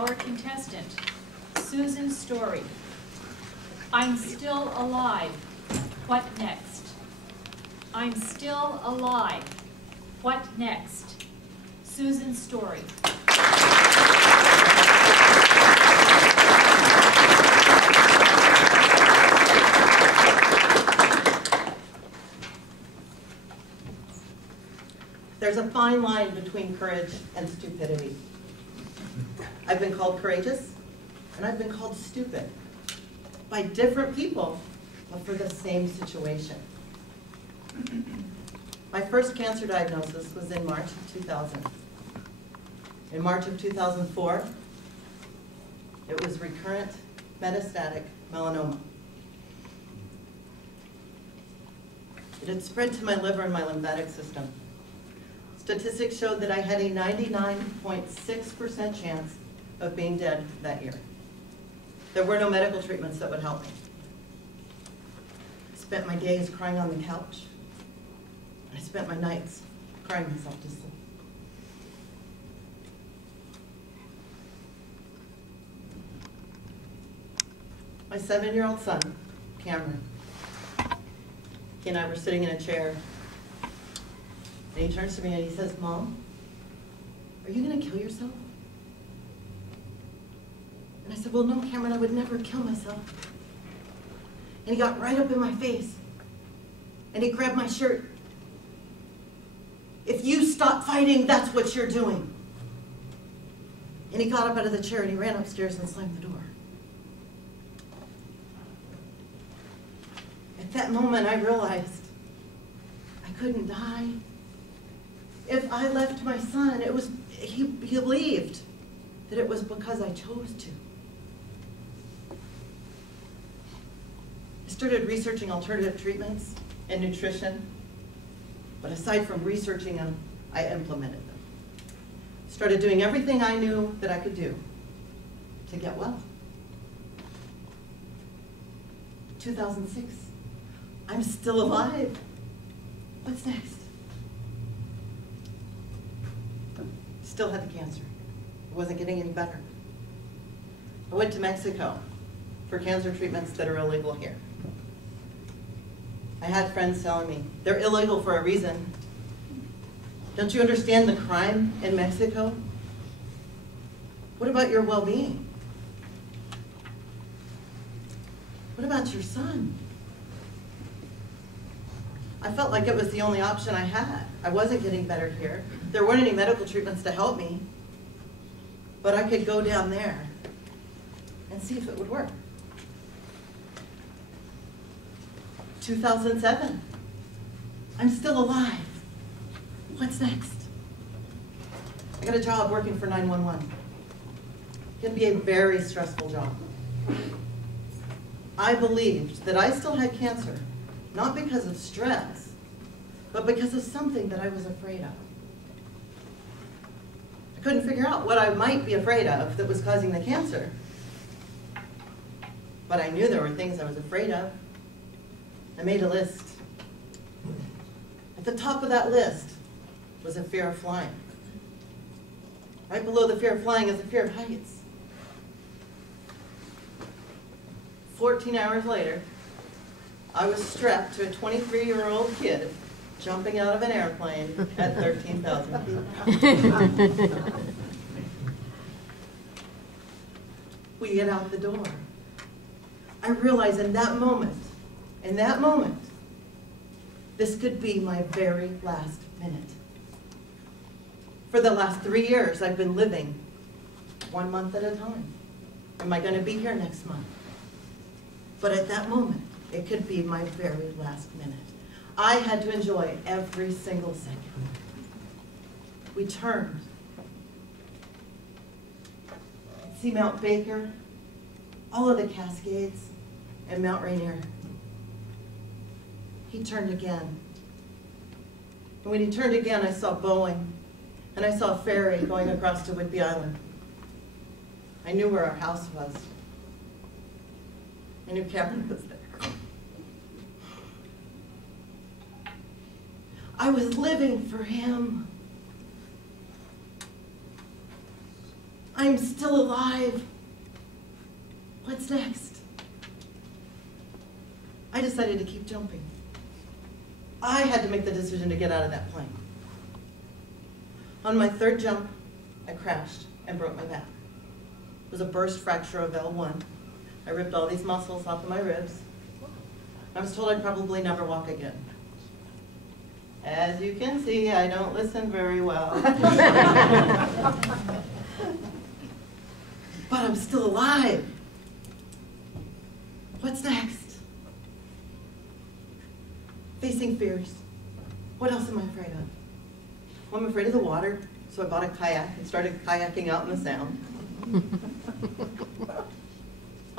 our contestant, Susan's story. I'm still alive. What next? I'm still alive. What next? Susan's story. There's a fine line between courage and stupidity. I've been called courageous, and I've been called stupid by different people, but for the same situation. My first cancer diagnosis was in March of 2000. In March of 2004, it was recurrent metastatic melanoma. It had spread to my liver and my lymphatic system. Statistics showed that I had a 99.6% chance of being dead that year. There were no medical treatments that would help me. I spent my days crying on the couch. I spent my nights crying myself to sleep. My 7-year-old son, Cameron, he and I were sitting in a chair, and he turns to me and he says, "Mom, are you going to kill yourself?" And I said, "Well, no, Cameron, I would never kill myself." And he got right up in my face, and he grabbed my shirt. "If you stop fighting, that's what you're doing." And he got up out of the chair and he ran upstairs and slammed the door. At that moment, I realized I couldn't die. If I left my son, he believed that it was because I chose to. I started researching alternative treatments and nutrition, but aside from researching them, I implemented them. Started doing everything I knew that I could do to get well. 2006, I'm still alive. What's next? Still had the cancer. It wasn't getting any better. I went to Mexico for cancer treatments that are illegal here. I had friends telling me, "They're illegal for a reason. Don't you understand the crime in Mexico? What about your well-being? What about your son?" I felt like it was the only option I had. I wasn't getting better here. There weren't any medical treatments to help me, but I could go down there and see if it would work. 2007, I'm still alive. What's next? I got a job working for 911. It can be a very stressful job. I believed that I still had cancer, not because of stress, but because of something that I was afraid of. I couldn't figure out what I might be afraid of that was causing the cancer, but I knew there were things I was afraid of. I made a list. At the top of that list was a fear of flying. Right below the fear of flying is the fear of heights. 14 hours later, I was strapped to a 23-year-old kid jumping out of an airplane at 13,000 feet. We get out the door. I realize in that moment, this could be my very last minute. For the last 3 years, I've been living 1 month at a time. Am I going to be here next month? But at that moment, it could be my very last minute. I had to enjoy every single second. We turned. I could see Mount Baker, all of the Cascades, and Mount Rainier. He turned again. And when he turned again, I saw Boeing, and I saw a ferry going across to Whidbey Island. I knew where our house was. I knew Cameron was there. I was living for him. I'm still alive. What's next? I decided to keep jumping. I had to make the decision to get out of that plane. On my third jump, I crashed and broke my back. It was a burst fracture of L1. I ripped all these muscles off of my ribs. I was told I'd probably never walk again. As you can see, I don't listen very well. But I'm still alive. What's next? Facing fears. What else am I afraid of? Well, I'm afraid of the water, so I bought a kayak and started kayaking out in the Sound.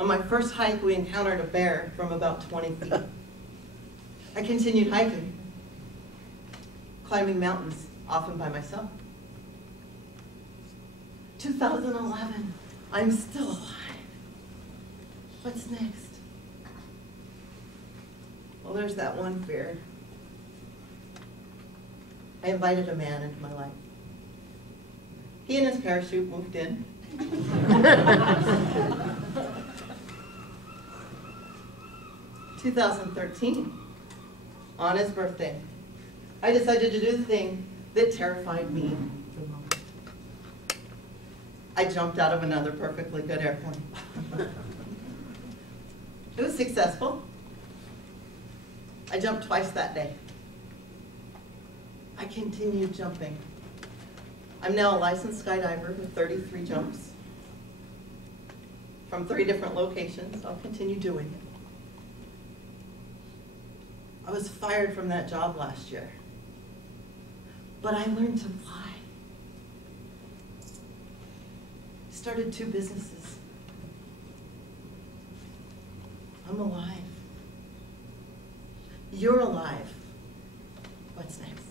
On my first hike, we encountered a bear from about 20 feet. I continued hiking, climbing mountains, often by myself. 2011, I'm still alive. What's next? Well, there's that one fear. I invited a man into my life. He and his parachute moved in. 2013, on his birthday, I decided to do the thing that terrified me the most. I jumped out of another perfectly good airplane. It was successful. I jumped twice that day. I continued jumping. I'm now a licensed skydiver with 33 jumps from 3 different locations. I'll continue doing it. I was fired from that job last year, but I learned to fly. Started 2 businesses. I'm alive. You're alive. What's next?